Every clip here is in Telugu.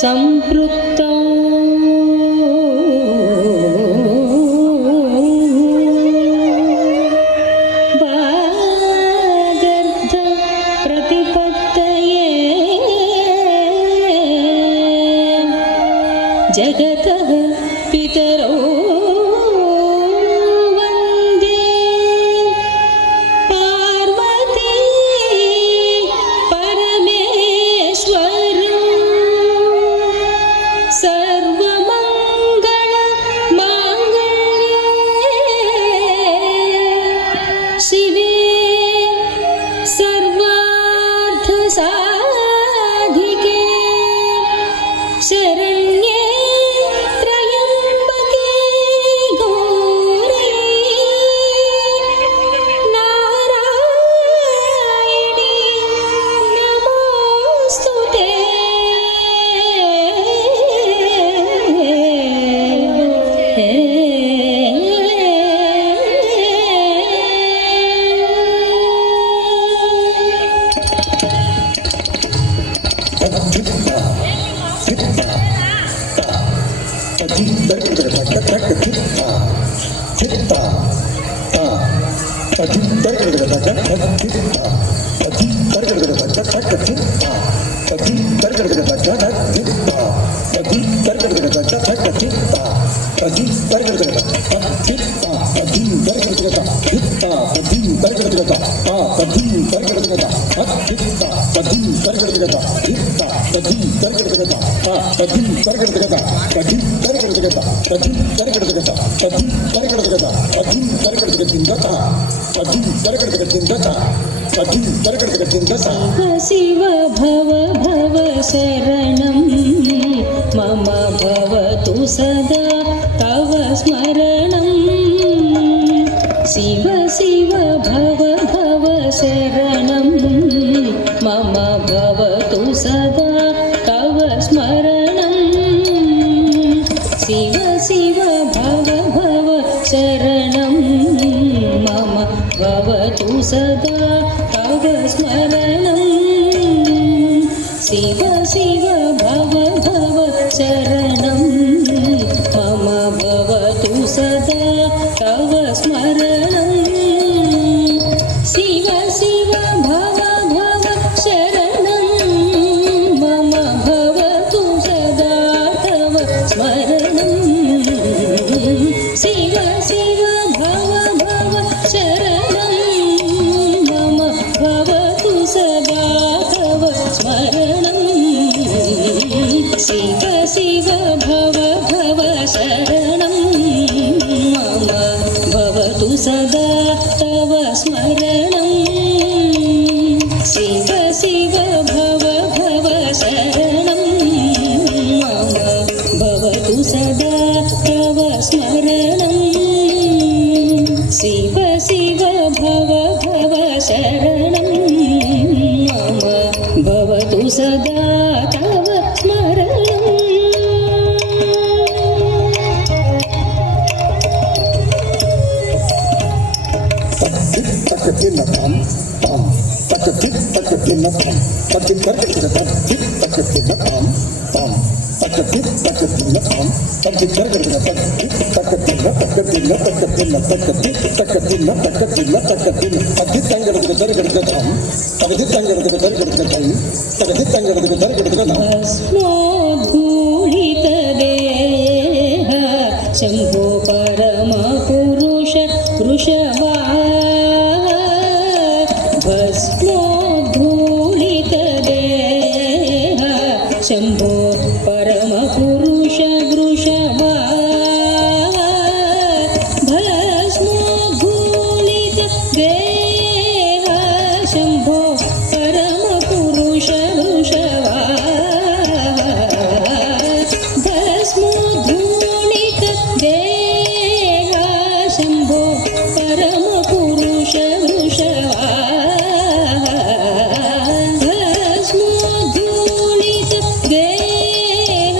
ಸಂಪೃಕ್ತೌ ವಾಗರ್ಧ ಪ್ರತಿಪತ್ತಯೇ ಜಗತಃ ಪಿತರೌ ವಂದೇ ಪಾರ್ವತೀ ಪರಮೇಶ್ವರಂ ಸರ್ವಮಂಗಳ ಮಾಂಗಲ್ಯೇ ಶಿವೇ ಸರ್ವಾರ್ಥ ಸಾಧಿಕೆ ಶರಣ್ಯೇ ತ್ರಯಂಬಕೆ ಗೌರಿ ನಾರಾಯಣಿ ನಮೋಸ್ತುತೇ. ಶಿವ ಭವ ಭವ ಶರಣಂ ಮಮ ಭವತು ಸದಾ ತವ ಸ್ಮರಣಂ. ಶಿವ ಶಿವ ಭವ ಭವ ಶರಣಂ ಮಮ ಭವತು ಸದಾ ತವ ಸ್ಮರಣಂ. ಶಿವ ಶಿವ ಭವ ಭವ ಶರಣಂ ಮಮ ಭವತು ಸದಾ ತವ ಸ್ಮರಣಂ. ಶಿವ ಶಿವ ಭವ ಭವ ಶರಣಂ ಮಮ ಭವತು ಸದಾ ತವ ಸ್ಮರಣಂ. ಶಿವ ಶಿವ ಭವ ಭವ ಶರಣಂ ಮಮ ಭವತು ಸದಾ ತವ ಸ್ಮರಣಂ. ಶಿವ ಶಿವ ಭವ ಭವ ಶರಣಂ ಮಮ ಭವತು ಸದಾ ತವ ಸ್ಮರಣಂ. ಶಿವ ಶಿವ ಭವ ಭವ ಶರಣಂ ಮಮ ಭವತು ಸದಾ ತವ ಸ್ಮರಣಂ. ಶಿವ ಶಿವ ಭವ ಭವ ಶರಣಂ ಮಮ ಭವತು ಸದಾ ತವ ಸ್ಮರಣಂ. ಶಿವ ಶಿವ ಭವ ಭವ ಶರಣಂ ಮಮ ಭವತು ಸದಾ ತವ ಸ್ಮರಣಂ. ಭಸ್ಮೋದ್ಗೂಢಿತ ದೇಹ ಶಂಭೋ ಪರಮ ಪುರುಷ ವೃಷಭಾ. ಭಸ್ಮೋದ್ಗೂಢಿತ ದೇಹ ಶಂಭೋ ಪರಮ ಪುರುಷ ವೃಷಭಾ. ಭಸ್ಮೋದ್ಗೂಢಿತ ದೇಹ ಶಂಭೋ ಪರಮ ಪುರುಷ ವೃಷಭಾ. ಭಸ್ಮೋದ್ಗೂಢಿತ ದೇಹ ಶಂಭೋ ಪರಮ ಪುರುಷ ವೃಷಭಾ. ಭಸ್ಮೋದ್ಗೂಢಿತ ದೇಹ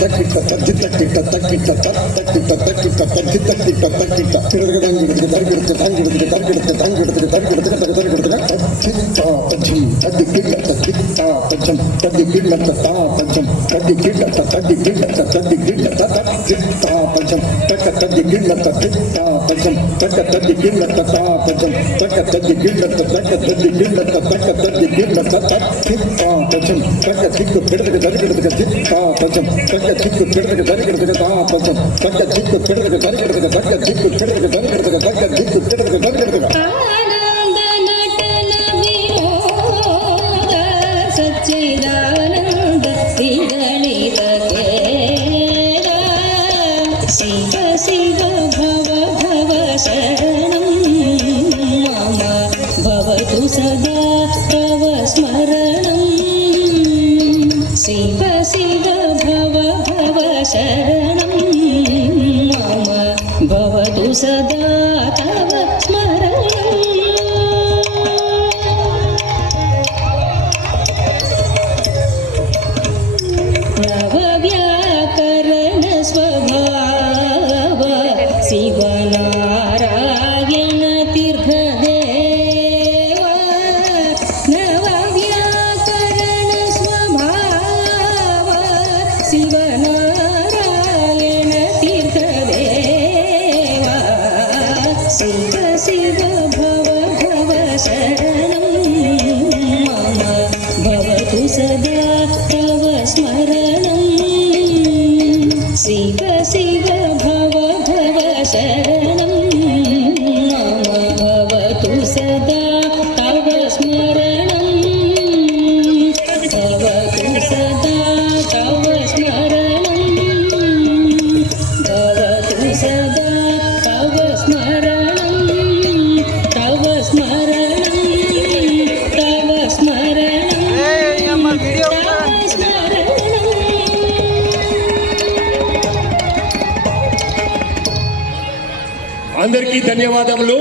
తక్కిట తద్దిత కిట తక్కిట తక్కిట తక్కిట తద్దిత కిట తక్కిట తిరగదంగిడికి దరిగిడికి దంగిడికి దరిగిడికి దంగిడికి దరిగిడికి దరిగిడికి తద్దిత పద్యం తద్ది కిట తద్దిత పద్యం తద్ది కిట తా పద్యం తద్ది కిట తద్ది కిట తద్ది కిట తద్దిత పద్యం తక్క తద్ది కిట తద్దిత పద్యం తక్క తద్ది కిట తా పద్యం తక్క తద్ది కిట తక్క తద్ది కిట తక్క తద్ది కిట తద్దిత పద్యం తక్క తిక్కు పిడదకి దరిగిడికి దిత్త పద్యం తక్క తిక్కు పిడదకి దరిగిడికి తా పద్యం తక్క తిక్కు పిడదకి దరిగిడికి తక్క తిక్కు పిడదకి దరిగిడికి తక్క తిక్కు పిడదకి దరిగిడికి ఆనంద నటన వినోద సచ్చిదానంద విగళిత ఖేద శివ శివ భవ భవ శరణం మమ భవతు సదా తవ స్మరణం శివ శివ భవ భవ శరణం మమ భవతు సదా తవ స్మరణం నవ వ్యాకరణ స్వభావ శివ నారాయణ తీర్థదేవ నవ వ్యాకరణ స్వభావ శివ నారాయణ తీర్థదేవ శివ శివ భవ భవ శరణం మమ భవతు సదా తవ స్మరణం శివ శివ భవ భవ శరణం మమ భవతు సదా తవ స్మరణం భవతు సదా తవ స్మరణం భవతు సదా తవ స్మరణం తవ స్మరణం తవ స్మరణం తవ స్మరణం. అందరికీ ధన్యవాదములు.